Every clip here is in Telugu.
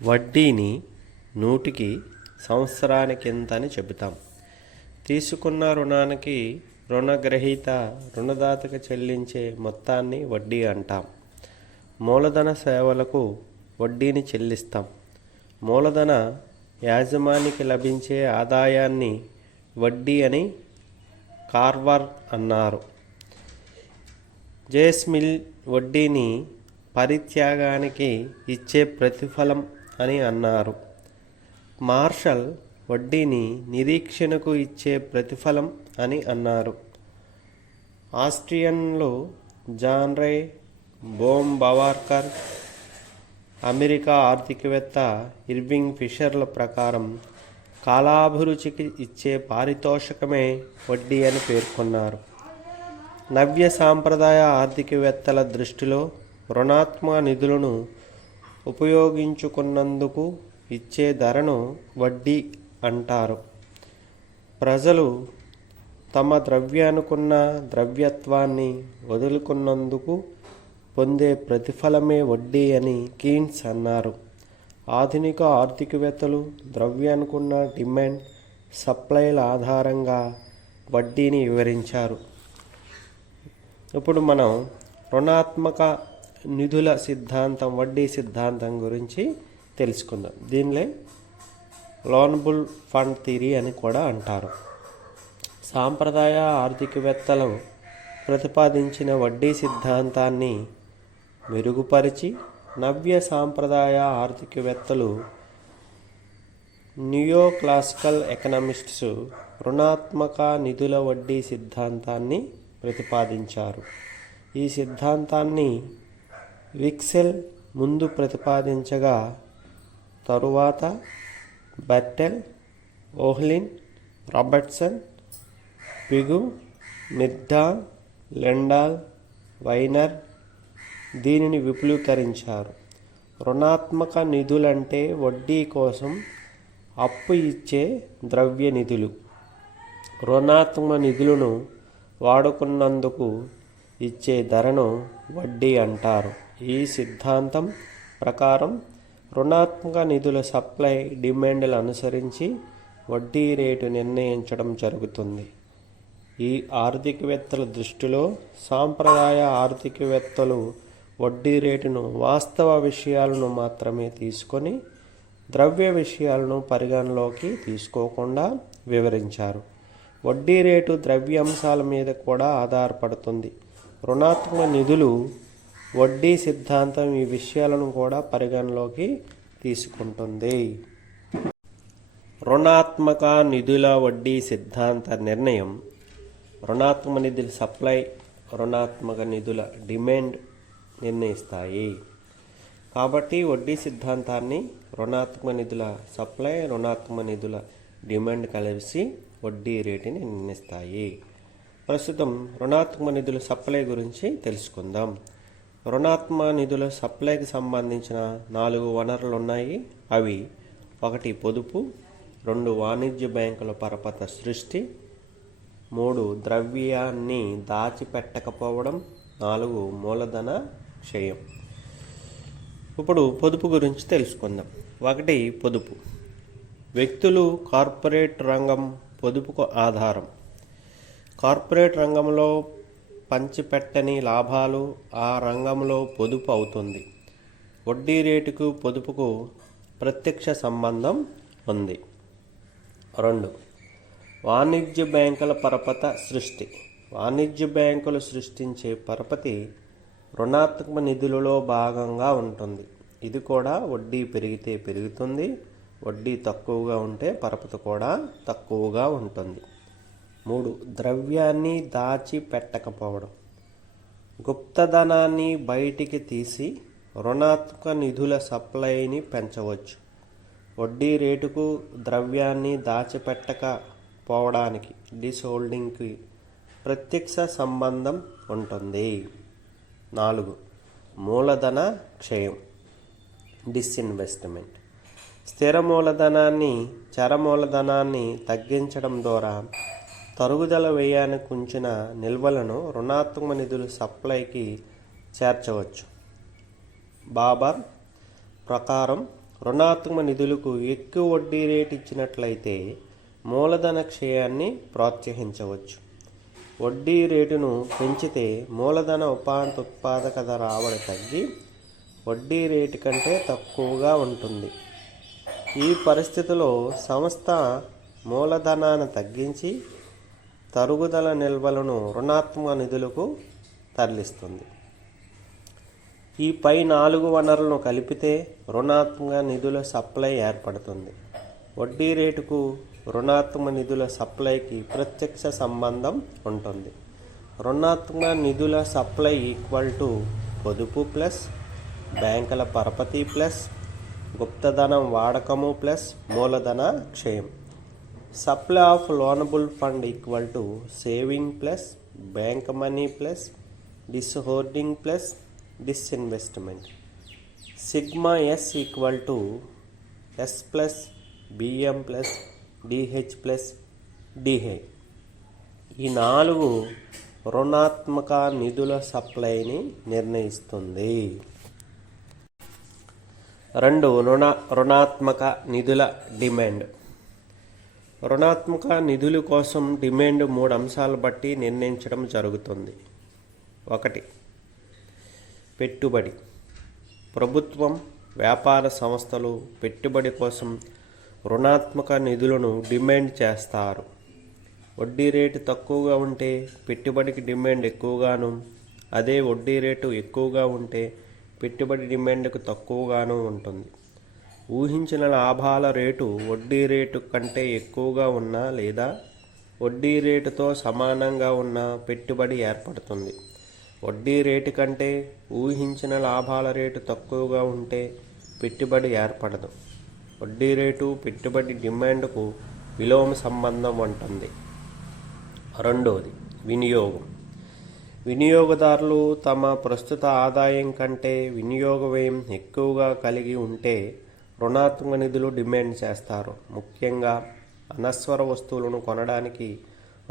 వడ్డీని నూటికి సంవత్సరానికింతని చెబుతాం. తీసుకున్న రుణానికి రుణగ్రహీత రుణదాతకు చెల్లించే మొత్తాన్ని వడ్డీ అంటాం. మూలధన సేవలకు వడ్డీని చెల్లిస్తాం. మూలధన యాజమానికి లభించే ఆదాయాన్ని వడ్డీ అని కార్వర్ అన్నారు. జేస్మిల్ వడ్డీని పరిత్యాగానికి ఇచ్చే ప్రతిఫలం అని అన్నారు. మార్షల్ వడ్డీని నిరీక్షణకు ఇచ్చే ప్రతిఫలం అని అన్నారు. ఆస్ట్రియన్లు జాన్ రే బోంబవార్కర్, అమెరికా ఆర్థికవేత్త ఇర్వింగ్ ఫిషర్ల ప్రకారం కాలాభిరుచికి ఇచ్చే పారితోషికమే వడ్డీ అని పేర్కొన్నారు. నవ్య సాంప్రదాయ ఆర్థికవేత్తల దృష్టిలో రుణాత్మక నిధులను ఉపయోగించుకున్నందుకు ఇచ్చే ధరను వడ్డీ అంటారు. ప్రజలు తమ ద్రవ్యానుకున్న ద్రవ్యత్వాన్ని వదులుకున్నందుకు పొందే ప్రతిఫలమే వడ్డీ అని కీన్స్ అన్నారు. ఆధునిక ఆర్థికవేత్తలు ద్రవ్యానుకున్న డిమాండ్ సప్లైల ఆధారంగా వడ్డీని వివరించారు. ఇప్పుడు మనం రుణాత్మక నిధుల సిద్ధాంతం, వడ్డీ సిద్ధాంతం గురించి తెలుసుకుందాం. దీనిలో లోనబుల్ ఫండ్ థియరీ అని కూడా అంటారు. సాంప్రదాయ ఆర్థికవేత్తలు ప్రతిపాదించిన వడ్డీ సిద్ధాంతాన్ని మెరుగుపరిచి నవ్య సాంప్రదాయ ఆర్థికవేత్తలు నియో క్లాసికల్ ఎకనామిస్ట్స్ రుణాత్మక నిధుల వడ్డీ సిద్ధాంతాన్ని ప్రతిపాదించారు. ఈ సిద్ధాంతాన్ని విక్సెల్ ముందు ప్రతిపాదించగా తరువాత బెర్టెల్, ఓహ్లిన్, రాబర్ట్సన్, పిగు, మిర్డాల్, లెండాల్, వైనర్ దీనిని విపులీకరించారు. రుణాత్మక నిధులంటే వడ్డీ కోసం అప్పు ఇచ్చే ద్రవ్య నిధులు. రుణాత్మక నిధులను వాడుకున్నందుకు ఇచ్చే ధరను వడ్డీ అంటారు. ఈ సిద్ధాంతం ప్రకారం రుణాత్మక నిధుల సప్లై డిమాండ్ల అనుసరించి వడ్డీ రేటు నిర్ణయించడం జరుగుతుంది. ఈ ఆర్థికవేత్తల దృష్టిలో సాంప్రదాయ ఆర్థికవేత్తలు వడ్డీ రేటును వాస్తవ విషయాలను మాత్రమే తీసుకొని ద్రవ్య విషయాలను పరిగణలోకి తీసుకోకుండా వివరించారు. వడ్డీ రేటు ద్రవ్యాంశాల మీద కూడా ఆధారపడుతుంది. రుణాత్మక నిధులు వడ్డీ సిద్ధాంతం ఈ విషయాలను కూడా పరిగణలోకి తీసుకుంటుంది. రుణాత్మక నిధుల వడ్డీ సిద్ధాంత నిర్ణయం రుణాత్మక నిధుల సప్లై, రుణాత్మక నిధుల డిమాండ్ నిర్ణయిస్తాయి. కాబట్టి వడ్డీ సిద్ధాంతాన్ని రుణాత్మక నిధుల సప్లై, రుణాత్మక నిధుల డిమాండ్ కలిసి వడ్డీ రేటుని నిర్ణయిస్తాయి. ప్రస్తుతం రుణాత్మక నిధుల సప్లై గురించి తెలుసుకుందాం. రుణాత్మక నిధుల సప్లైకి సంబంధించిన 4 వనరులు ఉన్నాయి. అవి 1 పొదుపు, 2 వాణిజ్య బ్యాంకుల పరపత సృష్టి, 3 ద్రవ్యాన్ని దాచిపెట్టకపోవడం, 4 మూలధన క్షయం. ఇప్పుడు పొదుపు గురించి తెలుసుకుందాం. 1 పొదుపు. వ్యక్తులు, కార్పొరేట్ రంగం పొదుపుకు ఆధారం. కార్పొరేట్ రంగంలో పంచిపెట్టని లాభాలు ఆ రంగంలో పొదుపు అవుతుంది. వడ్డీ రేటుకు పొదుపుకు ప్రత్యక్ష సంబంధం ఉంది. 2 వాణిజ్య బ్యాంకుల పరపత సృష్టి. వాణిజ్య బ్యాంకులు సృష్టించే పరపతి రుణాత్మక నిధులలో భాగంగా ఉంటుంది. ఇది కూడా వడ్డీ పెరిగితే పెరుగుతుంది, వడ్డీ తక్కువగా ఉంటే పరపతి కూడా తక్కువగా ఉంటుంది. 3 ద్రవ్యాన్ని దాచిపెట్టకపోవడం. గుప్తధనాన్ని బయటికి తీసి రుణాత్మక నిధుల సప్లైని పెంచవచ్చు. వడ్డీ రేటుకు ద్రవ్యాన్ని దాచిపెట్టకపోవడానికి, డిస్హోల్డింగ్కి ప్రత్యక్ష సంబంధం ఉంటుంది. 4 మూలధన క్షయం, డిస్ఇన్వెస్ట్మెంట్. స్థిర మూలధనాన్ని, చర మూలధనాన్ని తగ్గించడం ద్వారా తరుగుదల వ్యయానికి ఉంచిన నిల్వలను రుణాత్మక నిధుల సప్లైకి చేర్చవచ్చు. బాబర్ ప్రకారం రుణాత్మక నిధులకు ఎక్కువ వడ్డీ రేటు ఇచ్చినట్లయితే మూలధన క్షయాన్ని ప్రోత్సహించవచ్చు. వడ్డీ రేటును పెంచితే మూలధన ఉత్పాదకత రాబడి తగ్గి వడ్డీ రేటు కంటే తక్కువగా ఉంటుంది. ఈ పరిస్థితిలో సంస్థ మూలధనాన్ని తగ్గించి తరుగుదల నిల్వలను రుణాత్మక నిధులకు తరలిస్తుంది. ఈ పై 4 వనరులను కలిపితే రుణాత్మక నిధుల సప్లై ఏర్పడుతుంది. వడ్డీ రేటుకు రుణాత్మక నిధుల సప్లైకి ప్రత్యక్ష సంబంధం ఉంటుంది. రుణాత్మక నిధుల సప్లై ఈక్వల్ టు పొదుపు ప్లస్ బ్యాంకుల పరపతి ప్లస్ గుప్తధనం వాడకము ప్లస్ మూలధన క్షయం. Supply of loanable fund equal to saving plus bank money plus dishoarding plus disinvestment. Sigma S equal to S plus BM plus DH plus DH. ఈ 4 రుణాత్మక నిధుల సప్లైని నిర్ణయిస్తుంది. 2. రుణాత్మక నిధుల డిమాండ్. రుణాత్మక నిధుల కోసం డిమాండ్ 3 అంశాలు బట్టి నిర్ణయించడం జరుగుతుంది. 1. పెట్టుబడి. ప్రభుత్వం, వ్యాపార సంస్థలు పెట్టుబడి కోసం రుణాత్మక నిధులను డిమాండ్ చేస్తారు. వడ్డీ రేటు తక్కువగా ఉంటే పెట్టుబడికి డిమాండ్ ఎక్కువగాను, అదే వడ్డీ రేటు ఎక్కువగా ఉంటే పెట్టుబడి డిమాండ్కు తక్కువగాను ఉంటుంది. ఊహించిన లాభాల రేటు వడ్డీ రేటు కంటే ఎక్కువగా ఉన్నా లేదా వడ్డీ రేటుతో సమానంగా ఉన్న పెట్టుబడి ఏర్పడుతుంది. వడ్డీ రేటు కంటే ఊహించిన లాభాల రేటు తక్కువగా ఉంటే పెట్టుబడి ఏర్పడదు. వడ్డీ రేటు పెట్టుబడి డిమాండ్కు విలోమ సంబంధం ఉంటుంది. 2. వినియోగం. వినియోగదారులు తమ ప్రస్తుత ఆదాయం కంటే వినియోగ వ్యయం ఎక్కువగా కలిగి ఉంటే రుణాత్మక నిధులు డిమాండ్ చేస్తారు. ముఖ్యంగా అనస్వర వస్తువులను కొనడానికి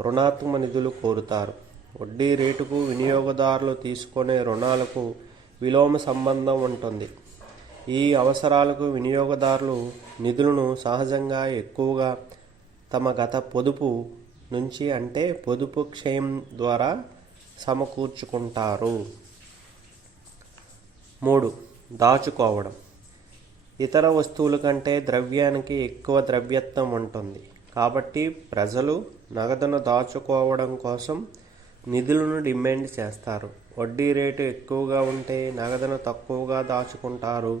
రుణాత్మక నిధులు కోరుతారు. వడ్డీ రేటుకు వినియోగదారులు తీసుకునే రుణాలకు విలోమ సంబంధం ఉంటుంది. ఈ అవసరాలకు వినియోగదారులు నిధులను సహజంగా ఎక్కువగా తమ గత పొదుపు నుంచి అంటే పొదుపు క్షయం ద్వారా సమకూర్చుకుంటారు. 3. దాచుకోవడం. ఇతర వస్తువుల కంటే ద్రవ్యానికి ఎక్కువ ద్రవ్యత్వం ఉంటుంది. కాబట్టి ప్రజలు నగదును దాచుకోవడం కోసం నిధులను డిమాండ్ చేస్తారు. వడ్డీ రేటు ఎక్కువగా ఉంటే నగదును తక్కువగా దాచుకుంటారు.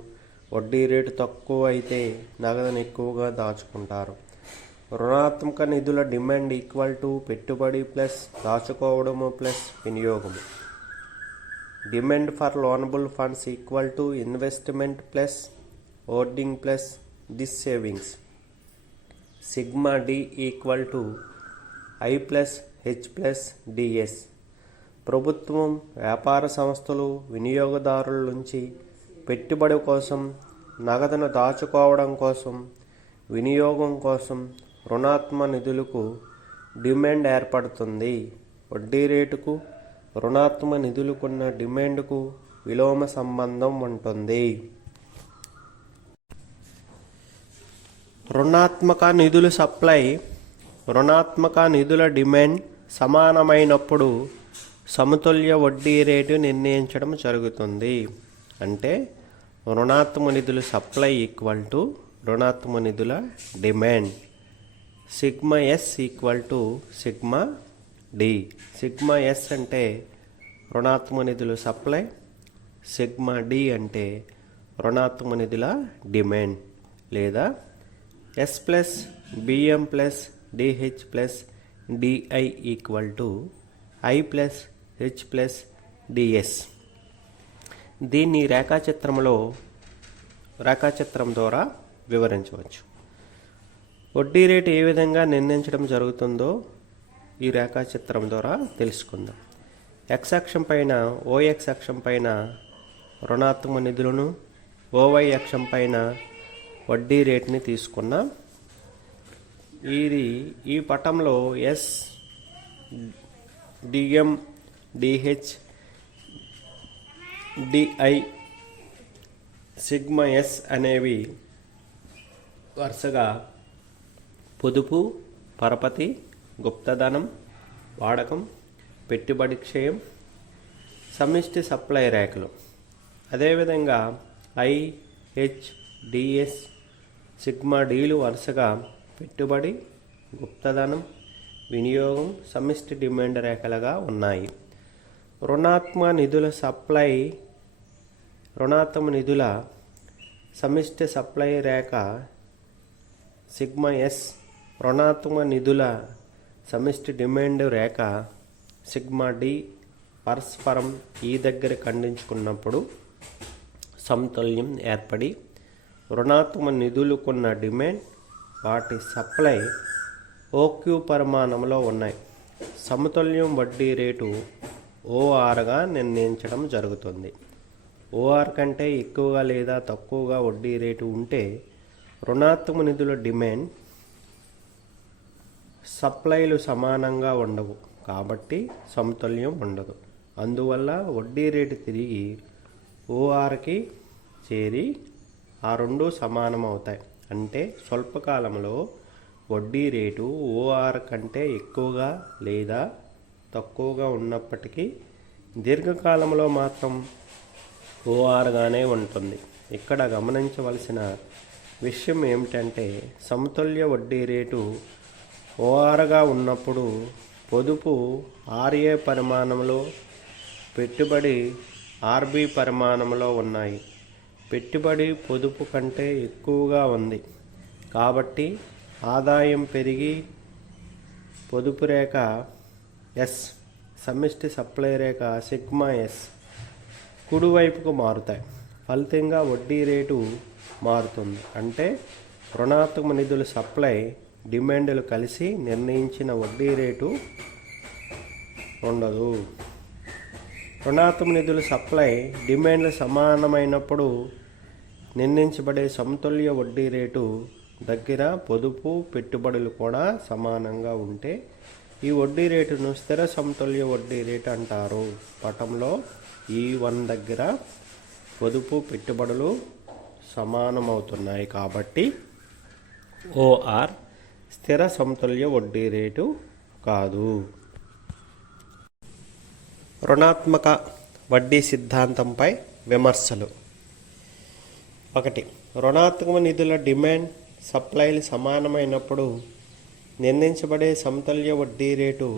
వడ్డీ రేటు తక్కువ అయితే నగదును ఎక్కువగా దాచుకుంటారు. రుణాత్మక నిధుల డిమాండ్ ఈక్వల్ టు పెట్టుబడి ప్లస్ దాచుకోవడము ప్లస్ వినియోగము. Demand for loanable funds equal to investment plus hoarding plus dissavings. Sigma D equal to I plus H plus DS. ప్రభుత్వం, వ్యాపార సంస్థలు వినియోగదారుల నుంచి పెట్టుబడి కోసం, నగదును దాచుకోవడం కోసం, వినియోగం కోసం రుణాత్మక నిధులకు డిమాండ్ ఏర్పడుతుంది. వడ్డీ రేటుకు రుణాత్మక నిధులకున్న డిమాండ్కు విలోమ సంబంధం ఉంటుంది. రుణాత్మక నిధుల సప్లై, రుణాత్మక నిధుల డిమాండ్ సమానమైనప్పుడు సమతుల్య వడ్డీ రేటు నిర్ణయించడం జరుగుతుంది. అంటే రుణాత్మక నిధుల సప్లై ఈక్వల్ టు రుణాత్మక నిధుల demand. Sigma S equal to sigma D. Sigma S అంటే రుణాత్మక నిధుల సప్లై, సిగ్మా డి అంటే రుణాత్మక నిధుల డిమాండ్. లేదా S plus BM plus DH plus DI equal to I plus H plus DS. దీన్ని రేఖాచిత్రం ద్వారా వివరించవచ్చు. వడ్డీ రేటు ఏ విధంగా నిర్ణయించడం జరుగుతుందో ఈ రేఖాచిత్రం ద్వారా తెలుసుకుందాం. ఎక్స్ అక్షం పైన ఓఎక్స్ అక్షం పైన రుణాత్మక నిధులను, ఓవై అక్షం పైన వడ్డీ రేటుని తీసుకున్నాం. ఈ పటంలో S, DM, DH, DI, sigma S అనేవి వరుసగా పొదుపు, పరపతి, గుప్తధనం, వాడకం, పెట్టుబడి క్షయం, సమిష్టి సప్లై రేఖలు. అదేవిధంగా IHDS, సిగ్మా డీలు వరుసగా పెట్టుబడి, గుప్తధనం, వినియోగం, సమిష్టి డిమాండ్ రేఖలుగా ఉన్నాయి. రుణాత్మక నిధుల సమిష్టి సప్లై రేఖ సిగ్మా S, రుణాత్మక నిధుల సమిష్టి డిమాండ్ రేఖ సిగ్మా D పరస్పరం ఈ దగ్గర ఖండించుకున్నప్పుడు సమతుల్యం ఏర్పడి రుణాత్మక నిధులకున్న డిమాండ్ వాటి సప్లై OQ పరిమాణంలో ఉన్నాయి. సమతుల్యం వడ్డీ రేటు ORగా నిర్ణయించడం జరుగుతుంది. OR కంటే ఎక్కువగా లేదా తక్కువగా వడ్డీ రేటు ఉంటే రుణాత్మక నిధుల డిమాండ్ సప్లైలు సమానంగా ఉండవు కాబట్టి సమతుల్యం ఉండదు. అందువల్ల వడ్డీ రేటు తిరిగి ORకి చేరి ఆ రెండు సమానం అవుతాయి. అంటే స్వల్పకాలంలో వడ్డీ రేటు OR కంటే ఎక్కువగా లేదా తక్కువగా ఉన్నప్పటికీ దీర్ఘకాలంలో మాత్రం ORగానే ఉంటుంది. ఇక్కడ గమనించవలసిన విషయం ఏమిటంటే సమతుల్య వడ్డీ రేటు ORగా ఉన్నప్పుడు పొదుపు RA పరిమాణంలో, పెట్టుబడి RB పరిమాణంలో ఉన్నాయి. పెట్టుబడి పొదుపు కంటే ఎక్కువగా ఉంది కాబట్టి ఆదాయం పెరిగి పొదుపు రేఖ S, సమిష్టి సప్లై రేఖ సిగ్మా S కుడివైపుకు మారుతాయి. ఫలితంగా వడ్డీ రేటు మారుతుంది. అంటే రుణాత్మక నిధుల సప్లై, డిమాండ్లు కలిసి నిర్ణయించిన వడ్డీ రేటు ఉండదు. రుణాత్మక నిధుల సప్లై, డిమాండ్లు సమానమైనప్పుడు నిర్ణయించబడే సమతుల్య వడ్డీ రేటు దగ్గర పొదుపు, పెట్టుబడులు కూడా సమానంగా ఉంటే ఈ వడ్డీ రేటును స్థిర సమతుల్య వడ్డీ రేటు అంటారు. పటంలో E1 దగ్గర పొదుపు, పెట్టుబడులు సమానమవుతున్నాయి కాబట్టి OR స్థిర సమతుల్య వడ్డీ రేటు కాదు. రుణాత్మక వడ్డీ సిద్ధాంతంపై విమర్శలు. 1. రుణాత్మక నిధుల డిమాండ్, సప్లైలు సమానమైనప్పుడు నిర్ణయించబడే సమతుల్య వడ్డీ రేటు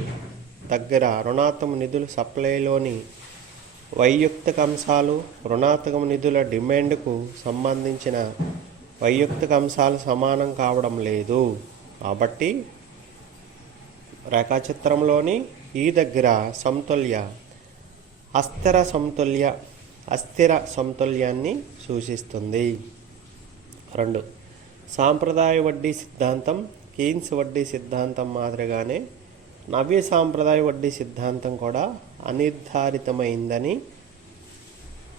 దగ్గర రుణాత్మక నిధుల సప్లైలోని వైయక్తిక అంశాలు, రుణాత్మక నిధుల డిమాండ్కు సంబంధించిన వైయక్తిక అంశాలు సమానం కావడం లేదు. కాబట్టి రేఖాచిత్రంలోని ఈ దగ్గర సమతుల్య అస్థిర సమతుల్యాన్ని సూచిస్తుంది. 2. సాంప్రదాయ వడ్డీ సిద్ధాంతం కీన్స్ వడ్డీ సిద్ధాంతం మాదిరిగానే నవ్య సాంప్రదాయ వడ్డీ సిద్ధాంతం కూడా అనిర్ధారితమైందని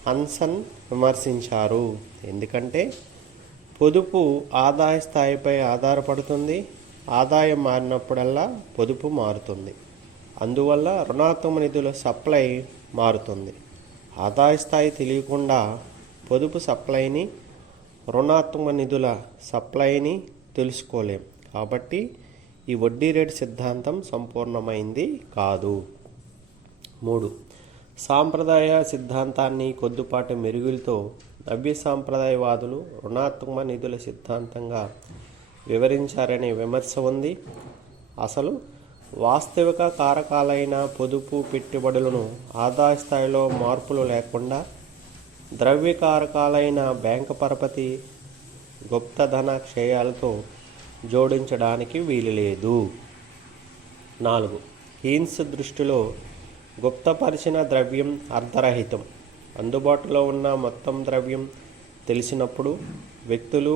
హన్సన్ విమర్శించారు. ఎందుకంటే పొదుపు ఆదాయ స్థాయిపై ఆధారపడుతుంది. ఆదాయం మారినప్పుడల్లా పొదుపు మారుతుంది. అందువల్ల రుణాత్మక నిధుల సప్లై మారుతుంది. ఆదాయ స్థాయి తెలియకుండా పొదుపు సప్లైని, రుణాత్మక నిధుల సప్లైని తెలుసుకోలేం. కాబట్టి ఈ వడ్డీ రేటు సిద్ధాంతం సంపూర్ణమైంది కాదు. 3. సాంప్రదాయ సిద్ధాంతాన్ని కొద్దిపాటి మెరుగులతో నవ్య సాంప్రదాయవాదులు రుణాత్మక నిధుల సిద్ధాంతంగా వివరించారనే విమర్శ ఉంది. అసలు వాస్తవిక కారకాలైన పొదుపు, పెట్టుబడులను ఆదాయ స్థాయిలో మార్పులు లేకుండా ద్రవ్య కారకాలైన బ్యాంకు పరపతి, గుప్తధన క్షయాలతో జోడించడానికి వీలులేదు. 4. కీన్స్ దృష్టిలో గుప్తపరిచిన ద్రవ్యం అర్ధరహితం. అందుబాటులో ఉన్న మొత్తం ద్రవ్యం తెలిసినప్పుడు వ్యక్తులు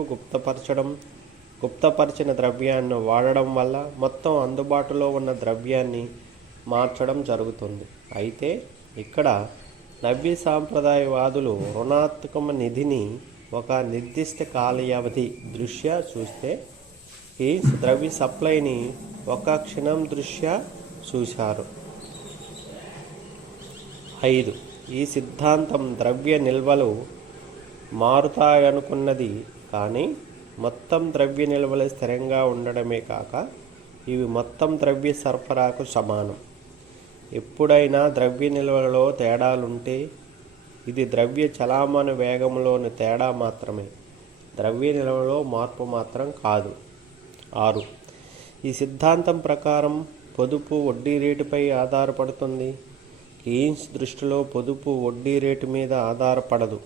గుప్తపరిచిన ద్రవ్యాన్ని వాడడం వల్ల మొత్తం అందుబాటులో ఉన్న ద్రవ్యాన్ని మార్చడం జరుగుతుంది. అయితే ఇక్కడ నవ్య సాంప్రదాయవాదులు రుణాత్మక నిధిని ఒక నిర్దిష్ట కాల వ్యవధి దృష్ట్యా చూస్తే కీన్స్ ద్రవ్య సప్లైని ఒక క్షణం దృష్ట్యా చూశారు. 5. ఈ సిద్ధాంతం ద్రవ్య నిల్వలు మారుతాయనుకున్నది కానీ మొత్తం ద్రవ్య నిల్వలు స్థిరంగా ఉండడమే కాక ఇవి మొత్తం ద్రవ్య సరఫరాకు సమానం. ఎప్పుడైనా ద్రవ్య నిల్వలలో తేడాలుంటే ఇది ద్రవ్య చలామణి వేగంలోని తేడా మాత్రమే, ద్రవ్య నిల్వలో మార్పు మాత్రం కాదు. 6. ఈ సిద్ధాంతం ప్రకారం పొదుపు వడ్డీ రేటుపై ఆధారపడుతుంది. కీన్స్ దృష్టిలో పొదుపు వడ్డీ రేటు మీద ఆధారపడదు,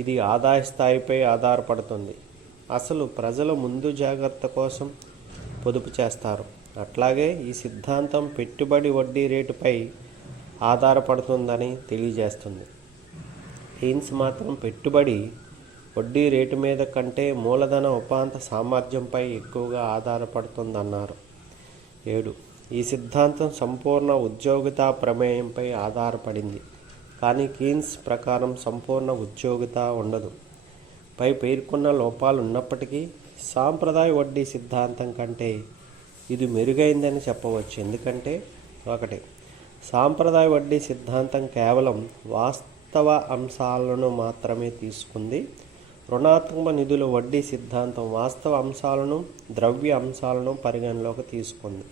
ఇది ఆదాయ స్థాయిపై ఆధారపడుతుంది. అసలు ప్రజలు ముందు జాగ్రత్త కోసం పొదుపు చేస్తారు. అట్లాగే ఈ సిద్ధాంతం పెట్టుబడి వడ్డీ రేటుపై ఆధారపడుతుందని తెలియజేస్తుంది. కీన్స్ మాత్రం పెట్టుబడి వడ్డీ రేటు మీద కంటే మూలధన ఉపాంత సామర్థ్యంపై ఎక్కువగా ఆధారపడుతుందన్నారు. 7. ఈ సిద్ధాంతం సంపూర్ణ ఉద్యోగితా ప్రమేయంపై ఆధారపడింది, కానీ కీన్స్ ప్రకారం సంపూర్ణ ఉద్యోగిత ఉండదు. పై పేర్కొన్న లోపాలు ఉన్నప్పటికీ సాంప్రదాయ వడ్డీ సిద్ధాంతం కంటే ఇది మెరుగైందని చెప్పవచ్చు. ఎందుకంటే 1. సాంప్రదాయ వడ్డీ సిద్ధాంతం కేవలం వాస్తవ అంశాలను మాత్రమే తీసుకుంది. రుణాత్మక నిధుల వడ్డీ సిద్ధాంతం వాస్తవ అంశాలను, ద్రవ్య అంశాలను పరిగణలోకి తీసుకుంది.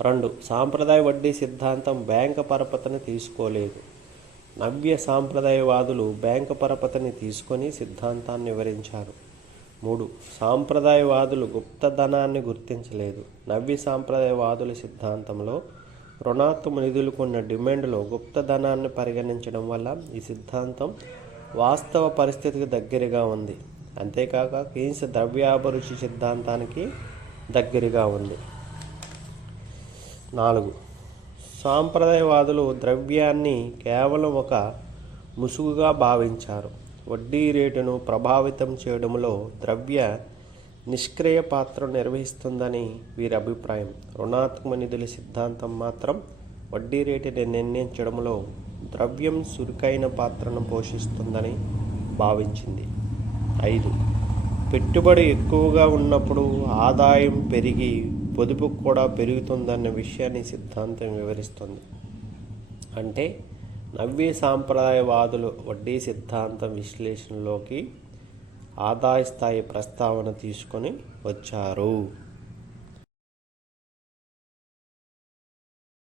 2. సాంప్రదాయ వడ్డీ సిద్ధాంతం బ్యాంకు పరపతిని తీసుకోలేదు. నవ్య సాంప్రదాయవాదులు బ్యాంకు పరపతిని తీసుకొని సిద్ధాంతాన్ని వివరించారు. 3. సాంప్రదాయవాదులు గుప్తధనాన్ని గుర్తించలేదు. నవ్య సాంప్రదాయవాదుల సిద్ధాంతంలో రుణాత్మక నిధులకు ఉన్న డిమాండ్లో గుప్తధనాన్ని పరిగణించడం వల్ల ఈ సిద్ధాంతం వాస్తవ పరిస్థితికి దగ్గరగా ఉంది. అంతేకాక కీన్స్ ద్రవ్యాభిరుచి సిద్ధాంతానికి దగ్గరగా ఉంది. 4. సాంప్రదాయవాదులు ద్రవ్యాన్ని కేవలం ఒక ముసుగుగా భావించారు. వడ్డీ రేటును ప్రభావితం చేయడంలో ద్రవ్య నిష్క్రియ పాత్ర నిర్వహిస్తుందని వీరి అభిప్రాయం. రుణాత్మక నిధుల సిద్ధాంతం మాత్రం వడ్డీ రేటుని నిర్ణయించడంలో ద్రవ్యం చురుకైన పాత్రను పోషిస్తుందని భావించింది. 5. పెట్టుబడి ఎక్కువగా ఉన్నప్పుడు ఆదాయం పెరిగి పొదుపు కూడా పెరుగుతుందన్న విషయాన్ని సిద్ధాంతం వివరిస్తుంది. అంటే నవ్య సాంప్రదాయవాదులు వడ్డీ సిద్ధాంతం విశ్లేషణలోకి ఆదాయ స్థాయి ప్రస్తావన తీసుకొని వచ్చారు.